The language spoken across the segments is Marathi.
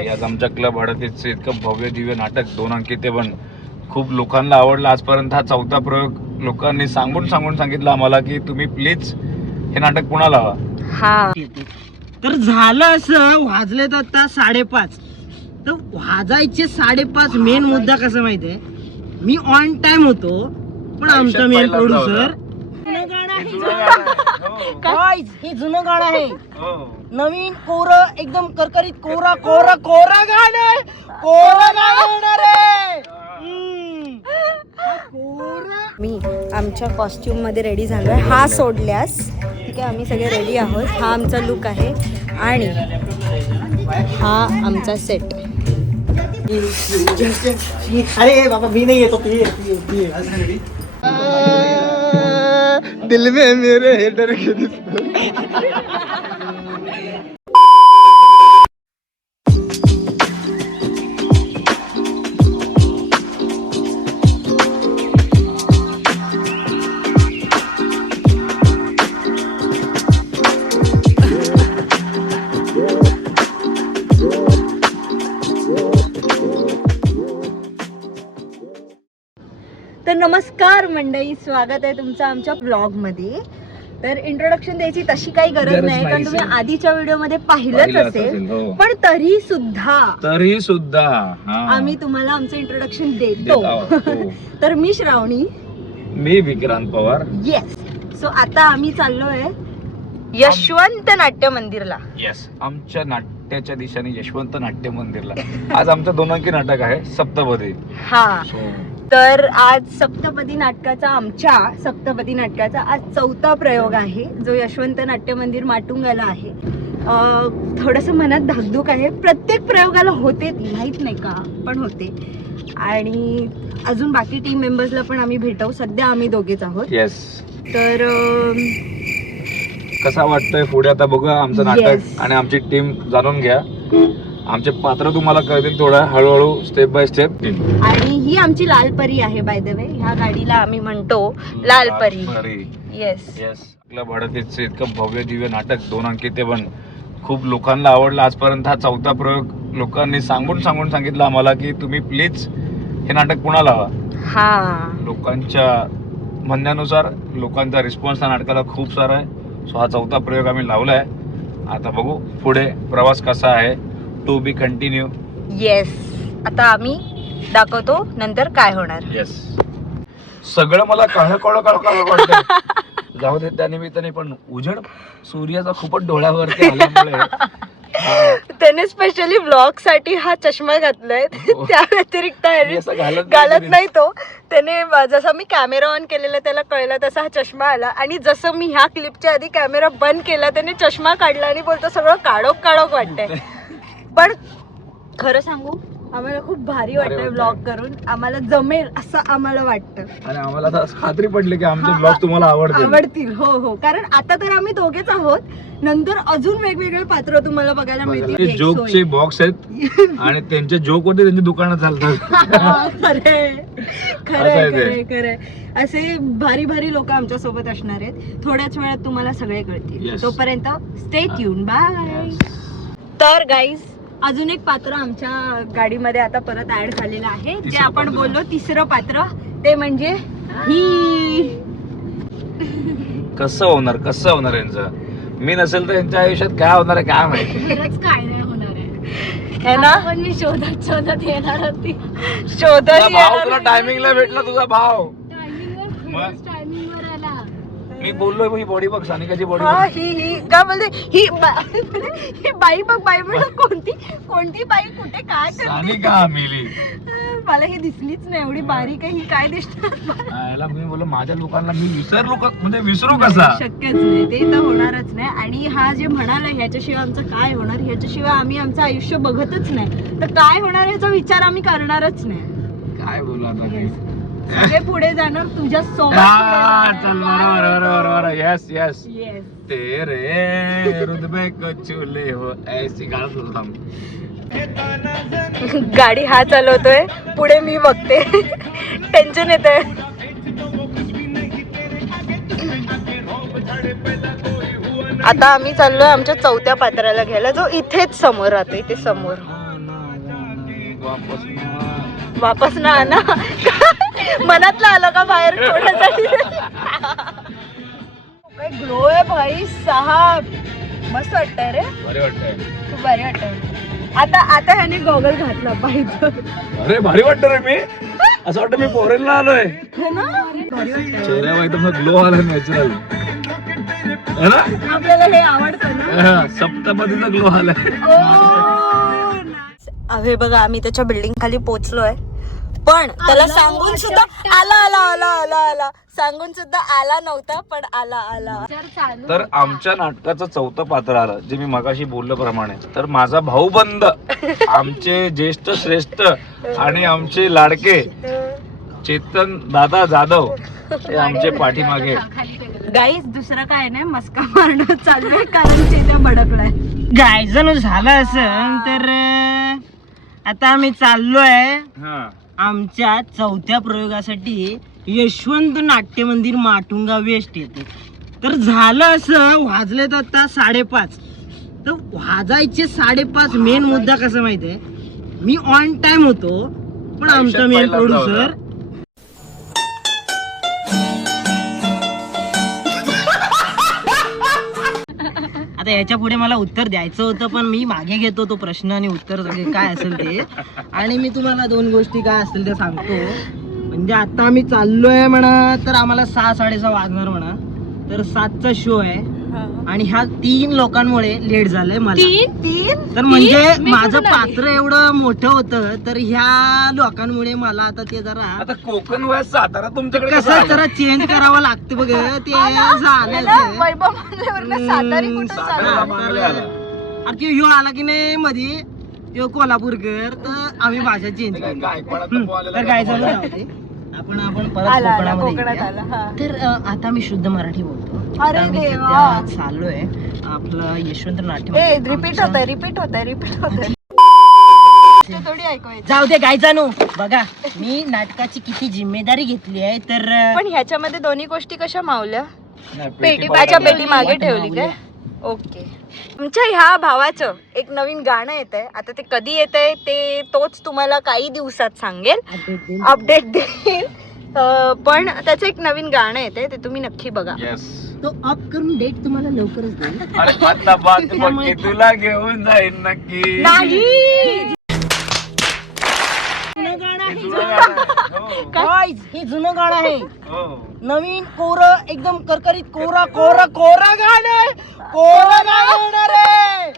आज आमच्या क्लब हडतीचं इतकं भव्य दिव्य नाटक 2 अंकी ते पण खूप लोकांना आवडलं. आजपर्यंत हा 4था प्रयोग लोकांनी सांगून सांगितलं आम्हाला की तुम्ही प्लीज हे नाटक पुन्हा लावा. हा तर झालं असं, वाजलेत आता 5:30. तर वाजायचे 5:30. मेन मुद्दा कसा माहितीये, मी ऑन टाइम होतो पण आमचा मेन प्रोड्युसर हे जुनं गाणं आहे. नवीन कोरं एकदम करकरीत कोरा गाणं होणार आहे. मी आमच्या कॉस्ट्युम मध्ये रेडी झालोय. हा सोडल्यास ठीक आहे, आम्ही सगळे रेडी आहोत. हा आमचा लुक आहे आणि हा आमचा सेट. अरे बाबा मी नाही येतो. दिल में मेरे डर के तर नमस्कार मंडळी, स्वागत आहे तुमचं आमच्या ब्लॉग मध्ये. तर इंट्रोडक्शन द्यायची तशी काही गरज नाही, कारण तुम्ही आधीच्या व्हिडिओ मध्ये पाहिलंच असेल. पण तरी सुद्धा आम्ही तुम्हाला आमचं इंट्रोडक्शन देतो. तर मी श्रावणी, मी विक्रांत पवार. येस. सो आता आम्ही चाललोय यशवंत नाट्य मंदिरला. येस, आमच्या नाट्याच्या दिशेने यशवंत नाट्य मंदिरला. आज आमचं 2 अंकी नाटक आहे सप्तपदी. हा, तर आज सप्तपदी नाटकाचा आज 4था प्रयोग आहे, जो यशवंत नाट्य मंदिर माटुंगाला आहे. थोडंसं मनात धाकधूक आहे. प्रत्येक प्रयोगाला होते, माहीत नाही का, पण होते. आणि अजून बाकी टीम मेंबर्सला पण आम्ही भेटवू. सध्या आम्ही दोघेच आहोत. येस. तर कसा वाटतोय पुढे आता बघा आमचं नाटक आणि आमची टीम जाणून घ्या. आमचे पात्र तुम्हाला कळतील थोडं हळूहळू, स्टेप बाय स्टेप. आणि ही आमची लालपरी आहे, बाय द वे. ह्या गाडीला आम्ही म्हणतो लालपरी. येस. क्लब हडतीचं इतकं भव्य दिव्य नाटक 2 अंकी ते पण खूप लोकांना आवडलं. आजपर्यंत हा 4था प्रयोग लोकांनी सांगून सांगितलं आम्हाला की तुम्ही प्लीज हे नाटक पुन्हा लावा. हा, लोकांच्या म्हणण्यानुसार लोकांचा रिस्पॉन्स या नाटकाला खूप सारा आहे. सो हा 4था प्रयोग आम्ही लावलाय. आता बघू पुढे प्रवास कसा आहे. To be continued. येस. आता आम्ही दाखवतो नंतर काय होणार. येस. सगळं मला काळ वाटतं. जाऊ दे, त्या निमित्ताने पण उजेड सूर्याचा खूपच डोळ्यावरती आल्यामुळे त्याने स्पेशली ब्लॉग साठी हा चष्मा घातलाय. त्या व्यतिरिक्त घालत नाही तो. त्याने जसं मी कॅमेरा ऑन केलेला त्याला कळलं तसा हा चष्मा आला. आणि जसं मी ह्या क्लिपच्या आधी कॅमेरा बंद केला त्याने चष्मा काढला आणि बोलतो सगळं काळोख वाटतंय. पण खरं सांगू, आम्हाला खूप भारी वाटतंय ब्लॉग करून. आम्हाला जमेल असं आम्हाला वाटतं. आणि आम्हाला खात्री पडली की आमचे ब्लॉग तुम्हाला आवडतील. हो, कारण आता तर आम्ही दोघेच आहोत. नंतर अजून वेगवेगळे पात्र तुम्हाला बघायला मिळतील. जोकचे बॉक्स आहेत आणि त्यांचे जोक होते, त्यांची दुकानं चालतात. खरे असे भारी लोक आमच्या सोबत असणार आहेत. थोड्याच वेळात तुम्हाला सगळे कळतील. तोपर्यंत स्टे ट्यून. बाय. तर गाईज, अजून एक पात्र आमच्या गाडीमध्ये आता परत ऍड झालेलं आहे. जे आपण बोललो 3रं पात्र, ते म्हणजे ही. कसं होणार यांचं. मी नसेल तर यांच्या आयुष्यात काय होणार आहे काय माहिती. काय नाही होणार आहे ना. पण मी शोधत येणार होती. तुला टायमिंगला भेटला तुझा भाव. मी बोललोय ही बॉडी बघ, सानिकाची बॉडी. ही काय बोलते, ही बाई बघ. बाई म्हणजे कोणती बाई कुठे काय करते. सानिका मिली. मला ही दिसलीच नाही, एवढी बारीक आहे ही. काय दिसणार. मी बोललो माझ्या लोकांना मी विसरू कसा. शक्यच नाही, ते तर होणारच नाही. आणि हा जे म्हणाला ह्याच्याशिवाय आमचं काय होणार, ह्याच्याशिवाय आम्ही आमचं आयुष्य बघतच नाही, तर काय होणार याचा विचार आम्ही करणारच नाही. काय बोलू आता. सगळे पुढे जाणार तुझ्या सोबत. बरोबर. येस. तेरे रुतबे को चूले हो ऐसी गाणं थांब. गाडी हा चालवतोय, पुढे मी बघते. टेन्शन येतंय. आता आम्ही चाललोय आमच्या 4थ्या पात्राला घ्यायला, जो इथेच समोर राहतोय. ते समोर वापस ना आना मनातलं आलं का बाहेर थोड्यासाठी ग्लो आहे भाई साहेब मस्त वाटतंय रे भारी वाटतंय खूप भारी वाटतंय आता ह्याने गॉगल घातला पाहिजे अरे भारी वाटतं रे मी असं वाटतं मी फॉरेनला आलोय भारी वाटतंय चेहऱ्यावर एकदम ग्लो आला नॅचरल है ना आपल्याला हे आवडतं ना सप्तपदीचा ग्लो आलाय अरे बघा आम्ही त्याच्या बिल्डिंग खाली पोहोचलोय पण त्याला सांगून सुद्धा आला सांगून सुद्धा आला नव्हता पण आला तर आमच्या नाटकाचं चौथं पात्र आलं जे मी मगाशी बोलल्याप्रमाणे तर माझा भाऊबंद आमचे ज्येष्ठ श्रेष्ठ आणि आमचे लाडके चेतन दादा जाधव हे आमचे पाठीमागे गाईस दुसरं काय नाही मस्का मारणं चालू आहे कारण चेत्या भडकलाय जायचं झालं असं तर आता आम्ही चाललोय आमच्या चौथ्या प्रयोगासाठी यशवंत नाट्य मंदिर माटुंगा वेस्ट येते तर झालं असं वाजलेत आता 5:30 तर वाजायचे 5:30 मेन मुद्दा कसा माहितीये मी ऑन टाइम होतो पण आमचा मेन प्रोड्युसर आता याच्या पुढे मला उत्तर द्यायचं होतं पण मी मागे घेतो तो प्रश्न आणि उत्तर सगळे काय असेल ते आणि मी तुम्हाला 2 गोष्टी काय असतील ते सांगतो म्हणजे आता आम्ही चाललोय म्हणा तर आम्हाला 6-6:30 वाजणार म्हणा तर 7चा शो आहे आणि ह्या 3 लोकांमुळे लेट झालंय मला 3 तर म्हणजे माझं पात्र एवढं मोठं होतं तर ह्या लोकांमुळे मला आता ते जरा आता कोकण वयात सातारा तुमच्याकडे कसं जरा चेंज करावं लागतं बघ ते झालं वैभव मानल्यावरनं सातारी कुठं चालू अरे ह्यो आला की नाही मध्ये त्यो कोल्हापूरकर तर आम्ही भाषा चेंज तर काय झालं आपण परत कोकणामध्ये आला हा. तर आता मी शुद्ध मराठी बोलतो अरे आम्ही देवा. सध्या चाललोय आपलं यशवंत नाट्य ए रिपीट होतंय थोडी ऐकवायचं जाऊ दे काय जाणू बघा मी नाटकाची किती जिम्मेदारी घेतली आहे तर पण ह्याच्यामध्ये दोन्ही गोष्टी कशा मावल्या पेटी पेटी मागे ठेवली काय ओके तुमच्या ह्या भावाचं एक नवीन गाणं येत आहे आता ते कधी येत आहे ते तोच तुम्हाला काही दिवसात सांगेल अपडेट देईल पण त्याचं एक नवीन गाणं येत आहे ते तुम्ही नक्की बघा तो अप करून डेट तुम्हाला लवकरच देईल अरे आता बात बघ तुला घेऊन जाईन नक्की नाही हे जुनं गाणं आहे हो नवीन कोर एकदम करकरीत कोरा गाणं होणार आहे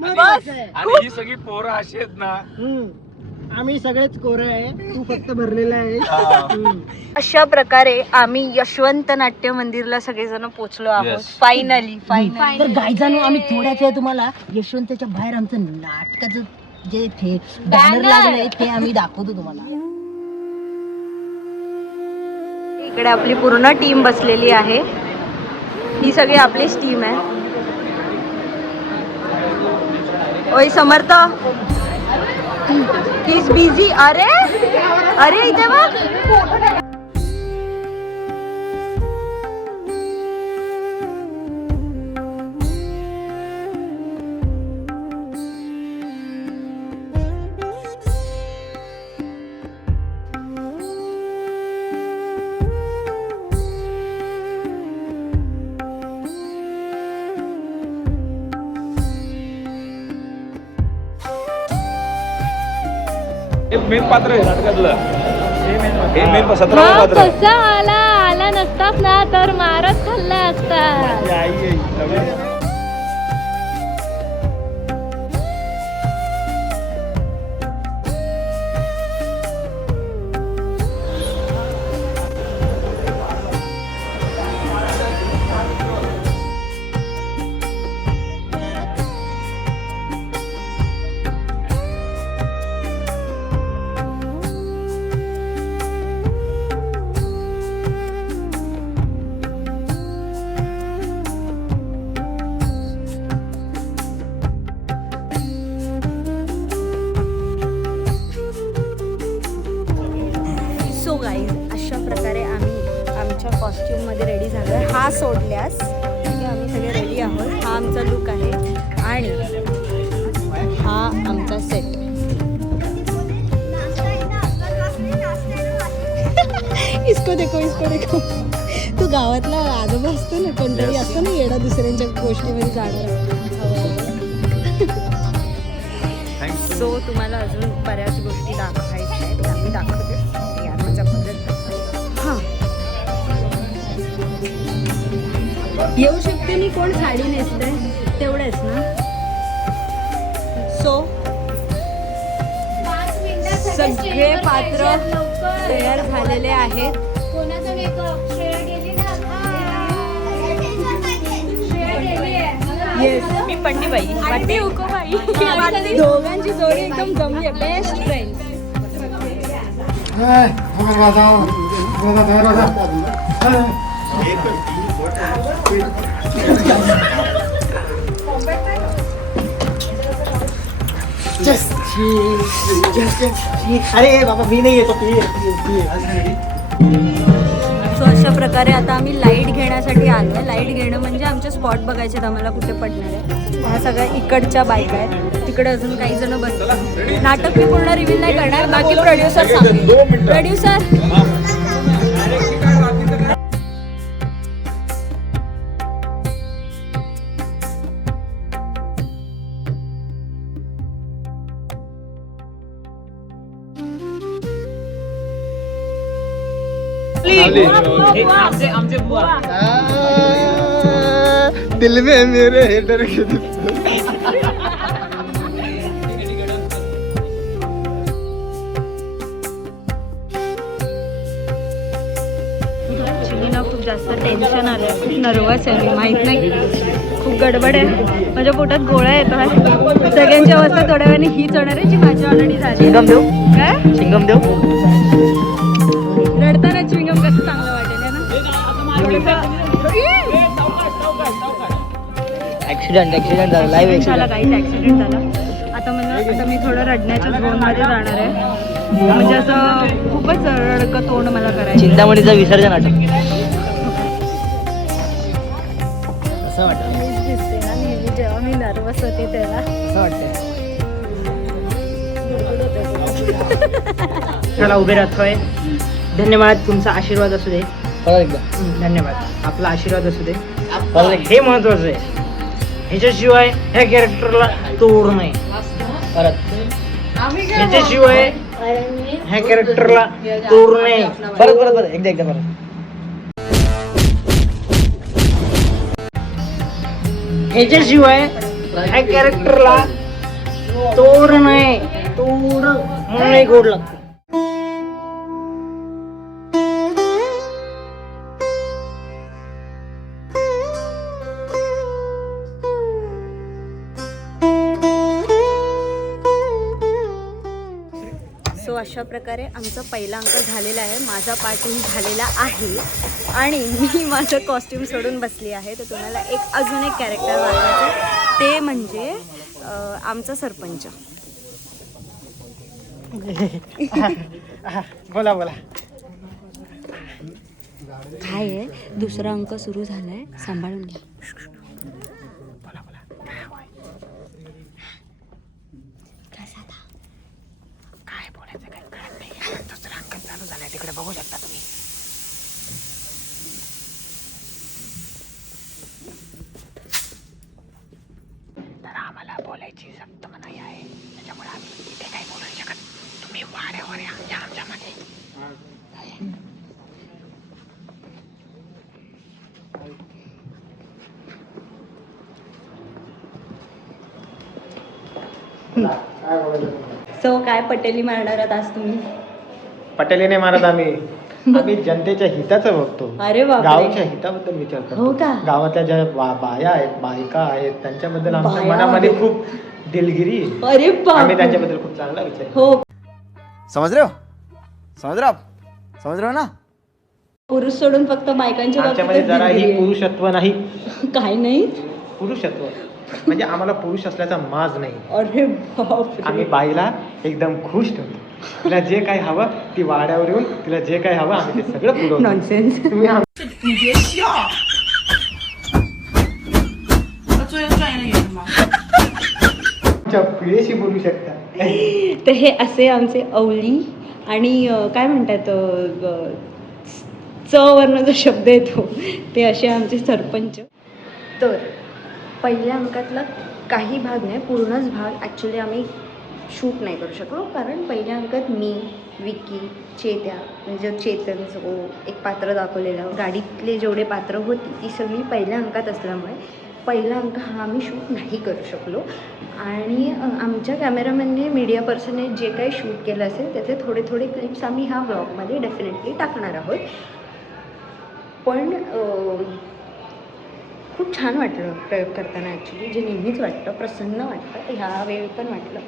बस आणि ही सगळी पोरं अशी आहेत ना आम्ही सगळेच कोर आहे तू फक्त भरलेला आहे अशा प्रकारे आम्ही यशवंत नाट्य मंदिरला सगळेजण पोहोचलो आहोत फायनली तर गायजानो आम्ही थोड्याच वेळ तुम्हाला यशवंतच्या बाहेर आमचं नाटकाचं जे बॅनर लागलंय ते आम्ही दाखवतो तुम्हाला इकडे आपली पूर्ण टीम बसलेली आहे ही सगळी आपलीच टीम आहे ओय समर्थ ही इज बिझी अरे इथे बघ मेन पात्र आहे नाटकातलं हे मेन 17वा पात्र कसा आला नसतास ना तर मारच खाल्ला असता सो गाईज अशा प्रकारे आम्ही आमच्या कॉस्ट्यूममध्ये रेडी झालो आहे हा सोडल्यास की आम्ही सगळे रेडी आहोत हा आमचा लुक आहे आणि आमचा सेट. इसको देखो. तू गावातला आजोबा असतो ना, कोणतरी असतो ना येडा दुसऱ्यांच्या गोष्टीमध्ये जाणार. सो तुम्हाला अजून बऱ्याच गोष्टी दाखवायच्या आहेत, आम्ही दाखवते माझ्या पद्धतीने. हां, येऊ शकते मी. कोण साडी नेसते तेवढेच ना. सो सगळे पात्र तयार झालेले आहेत. येस, मी पंडीबाई वाटते. दोघांची जोडी एकदम जमली आहे. Best friend. अरे बाबा मी नाही येतो. सो अशा प्रकारे आता आम्ही लाईट घेण्यासाठी आलो आहे. लाईट घेणं म्हणजे आमचे स्पॉट बघायचे आहेत आम्हाला कुठे पडणार आहे. ह्या सगळ्या इकडच्या बायका आहेत. तिकडे अजून काही जण बसतात. नाटक मी पूर्ण रिव्हील नाही करणार, बाकी प्रोड्युसर सांगतील. प्रोड्युसर आमचे बुवा दिल में मेरे हेडर के खूप जास्त टेन्शन आलं आहे. खूप नर्वस आहे मी. माहीत नाही, खूप गडबड आहे. माझ्या पोटात गोळा येतो आहे. सगळ्यांची अवस्था थोड्या वेळाने हीच होणार आहे जी माझी ऑलरेडी झाली. चिंगम देऊ. काय चिंगम देऊ. रडताना च्युइंगम कसं चांगलं वाटेल ना. ऍक्सिडेंट झाला. लाईव्ह झाला, काहीच ऍक्सिडेंट झाला. आता मी थोडं रडण्याच्या झोनमध्ये जाणार आहे. म्हणजे असं खूपच रडकं तोंड मला करायचं. चिंतामणीचं विसर्जन नाटक असं वाटतं. मीच दिसते ना नेहमी जेव्हा मी नर्वस होते तेव्हा. असं वाटतंय. त्याला उभे राहतोय. धन्यवाद. तुमचा आशीर्वाद असू दे. धन्यवाद. आपला आशीर्वाद असू दे. हे महत्वाचं आहे. ह्याच्याशिवाय ह्या कॅरेक्टरला तोड नाही. परत ह्याच्याशिवाय ह्या कॅरेक्टरला तोड नाही. परत एकदा परत. ह्याच्याशिवाय ह्या कॅरेक्टरला तोड नाही. तोड म्हणून नाही गोड लागते. सो अशा प्रकारे आमचा पहिला अंक झालेला आहे. माझा पार्टही झालेला आहे आणि मी माझं कॉस्ट्युम सोडून बसली आहे. तर तुम्हाला अजून एक कॅरेक्टर वाचायचं, ते म्हणजे आमचा सरपंच. बोला. काय आहे, दुसरा अंक सुरू झालाय, सांभाळून घ्या. काय बोलायचं काय कळत नाही. दुसरा अंक चालू झालाय, तिकडे बघू शकता तुम्ही. तर आम्हाला बोलायची सक्त मनाई आहे, त्याच्यामुळे आम्ही इथे काही बोलू शकत. तुम्ही वाड्यावर या आमच्यामध्ये. सो काय पटेली मारणार आहात आज तुम्ही? पटेली नाही मारत आम्ही जनतेच्या हिताचं बघतो. अरे बापरे. गावाच्या हिताबद्दल विचार करतो. हो का? गावातल्या ज्या बायका आहेत त्यांच्याबद्दल आमच्या बाया मनामध्ये आहेत. खूप दिलगिरी आहे. अरे आम्ही बापरे. त्यांच्याबद्दल खूप चांगला विचार करतो. हो, समझ रहे हो ना. पुरुष सोडून फक्त बायकांच्या आमच्यामध्ये बाबतीतच जराही दिलगिरी आहे. पुरुषत्व नाही. काय नाही. पुरुषत्व म्हणजे आम्हाला पुरुष असल्याचा माज नाही. अरे बापरे. आम्ही बाईला एकदम खुश ठेवतो. तिला जे काही हवं ती वाड्यावर येऊन तिला जे काही हवं आम्ही ते सगळं पुरवतो. नॉनसेन्स. तुम्ही पिढीशी बोलू शकता. तर हे असे आमचे अवली आणि काय म्हणतात च वरनं जो शब्द येतो ते असे आमचे सरपंच. तर पहिल्या अंकातला काही भाग नाही, पूर्णच भाग ॲक्च्युली आम्ही शूट नाही करू शकलो, कारण पहिल्या अंकात मी, विकी, चेत्या म्हणजे चेतन जो एक पात्र दाखवलेलं, गाडीतले जेवढे पात्र होती ती सगळी पहिल्या अंकात असल्यामुळे पहिला अंक हा आम्ही शूट नाही करू शकलो. आणि आमच्या कॅमेरामॅनने, मीडिया पर्सनने जे काही शूट केलं असेल त्याचे थोडे थोडे क्लिप्स आम्ही ह्या ब्लॉगमध्ये डेफिनेटली टाकणार आहोत. पण खूप छान वाटलं प्रयोग करताना ॲक्च्युली, जे नेहमीच वाटतं, प्रसन्न वाटतं, ह्या वेळी पण वाटलं.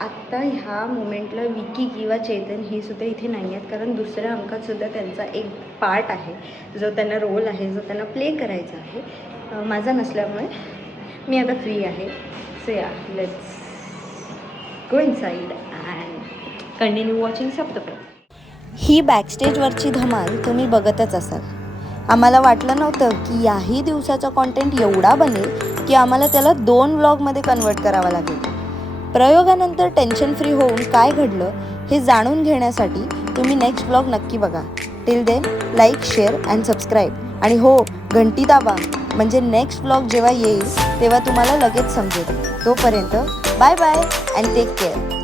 आत्ता ह्या मोमेंटला विकी किंवा चेतन हे सुद्धा इथे नाही आहेत, कारण दुसऱ्या अंकातसुद्धा त्यांचा एक पार्ट आहे जो त्यांना रोल आहे, जो त्यांना प्ले करायचा आहे. माझा नसल्यामुळे मी आता फ्री आहे. सो या, let's go inside and continue watching Saptapadi. ही बॅकस्टेजवरची धमाल तुम्ही बघतच असाल. आम्हाला वाटलं नव्हतं की याही दिवसाचा कॉन्टेंट एवढा बनेल की आम्हाला त्याला 2 व्लॉगमध्ये कन्वर्ट करावा लागेल. प्रयोगानंतर टेन्शन फ्री होऊन काय घडलं हे जाणून घेण्यासाठी तुम्ही नेक्स्ट व्लॉग नक्की बघा. Till then like, share and subscribe. आणि हो, घंटी दाबा, म्हणजे नेक्स्ट व्लॉग जेव्हा येईल तेव्हा तुम्हाला लगेच समजेल. तोपर्यंत bye bye and take care.